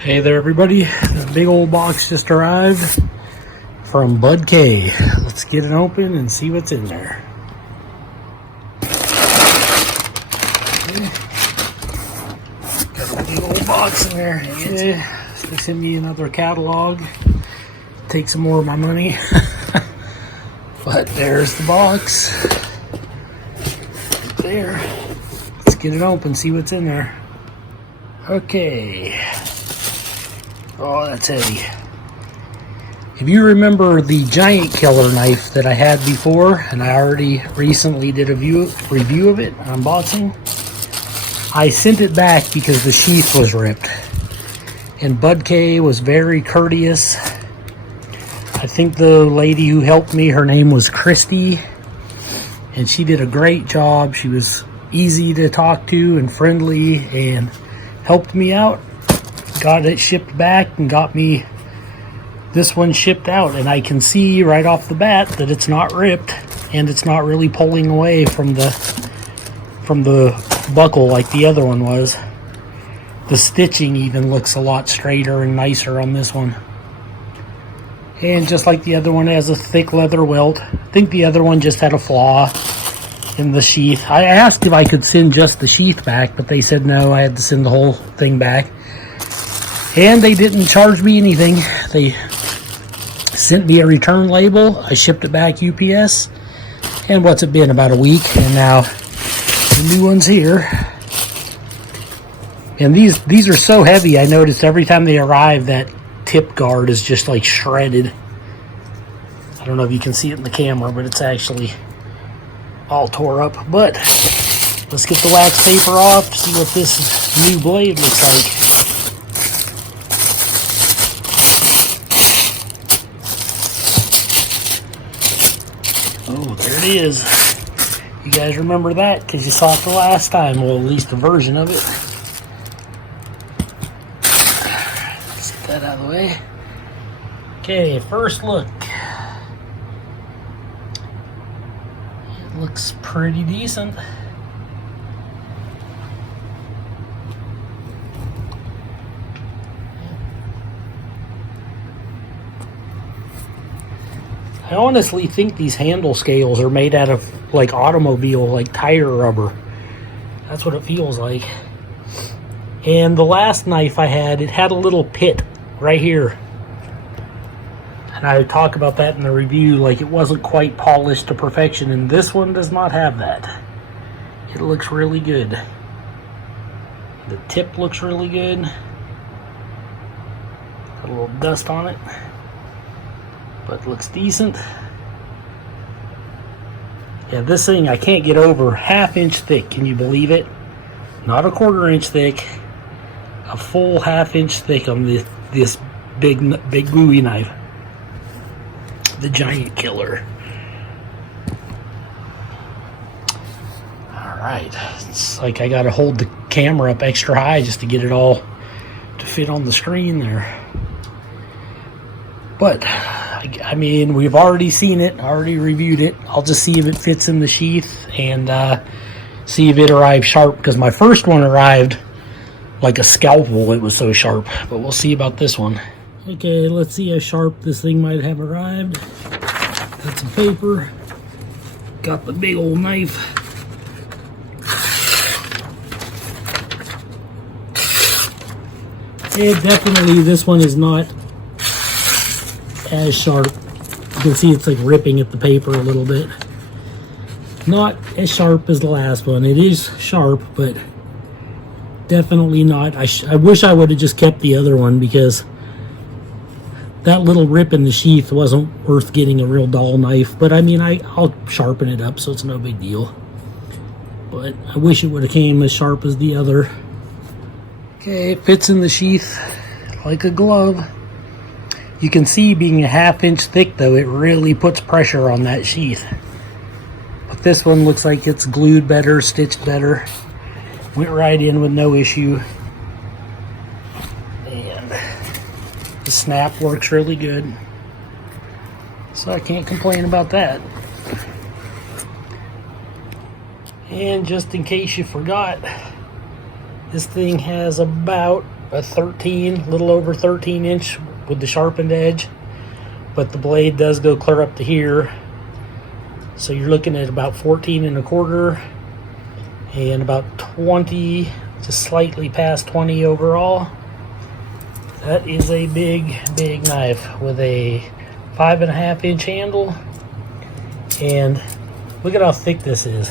Hey there everybody, the big old box just arrived from BudK. Let's get it open and see what's in there. Okay. Got a big old box in there. Okay. They sent me another catalog. Take some more of my money. But there's the box. Right there. Let's get it open, see what's in there. Okay. Oh, that's heavy. If you remember the Giant Killer knife that I had before, and I already recently did a review of it, unboxing, I sent it back because the sheath was ripped. And BudK was very courteous. I think the lady who helped me, her name was Christy, and she did a great job. She was easy to talk to and friendly and helped me out. Got it shipped back and got me this one shipped out, and I can see right off the bat that it's not ripped and it's not really pulling away from the buckle like the other one was. The stitching even looks a lot straighter and nicer on this one, and just like the other one, it has a thick leather welt. I think the other one just had a flaw in the sheath. I asked if I could send just the sheath back, but they said no, I had to send the whole thing back. And they didn't charge me anything. They sent me a return label. I shipped it back UPS. And what's it been, about a week? And now the new one's here. And these are so heavy, I noticed every time they arrive, that tip guard is just like shredded. I don't know if you can see it in the camera, but it's actually all tore up. But let's get the wax paper off, see what this new blade looks like. Oh, there it is. You guys remember that because you saw it the last time. Well, at least a version of it. Let's get that out of the way. Okay, first look. It looks pretty decent. I honestly think these handle scales are made out of like automobile, like tire rubber. That's what it feels like. And the last knife I had, it had a little pit right here. And I talk about that in the review, like it wasn't quite polished to perfection, and this one does not have that. It looks really good. The tip looks really good. Got a little dust on it, but looks decent. Yeah, this thing I can't get over ½ inch thick. Can you believe it? Not a ½ inch thick, a full ½ inch thick on this big Bowie knife, the Giant Killer. All right, it's like I got to hold the camera up extra high just to get it all to fit on the screen there. But I mean, we've already seen it, already reviewed it. I'll just see if it fits in the sheath and see if it arrived sharp, because my first one arrived like a scalpel. It was so sharp, but we'll see about this one. Okay, let's see how sharp this thing might have arrived. Got some paper, got the big old knife. Yeah, definitely this one is not as sharp. You can see it's like ripping at the paper a little bit. Not as sharp as the last one. It is sharp, but definitely not. I wish I would have just kept the other one, because that little rip in the sheath wasn't worth getting a real dull knife. But I mean, I'll sharpen it up, so it's no big deal. But I wish it would have came as sharp as the other. Okay, it fits in the sheath like a glove. You can see, being a ½ inch thick though, it really puts pressure on that sheath. But this one looks like it's glued better, stitched better. Went right in with no issue. And the snap works really good. So I can't complain about that. And just in case you forgot, this thing has about a 13, little over 13 inch with the sharpened edge, but the blade does go clear up to here. So you're looking at about 14 and a quarter and about 20, just slightly past 20 overall. That is a big, big knife with a 5.5 inch handle. And look at how thick this is.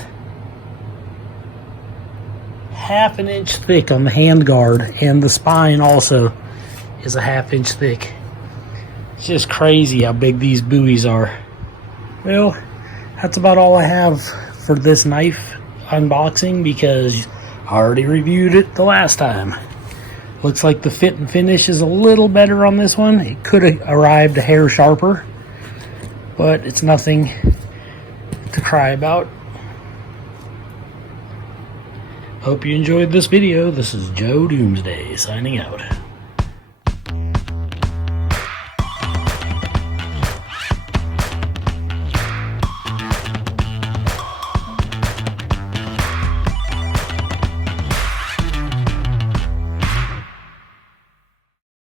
1/2 inch thick on the hand guard, and the spine also is a 1/2 inch thick. It's just crazy how big these buoys are. Well, that's about all I have for this knife unboxing because I already reviewed it the last time. Looks like the fit and finish is a little better on this one. It could have arrived a hair sharper, but it's nothing to cry about. Hope you enjoyed this video. This is Joe Doomsday signing out.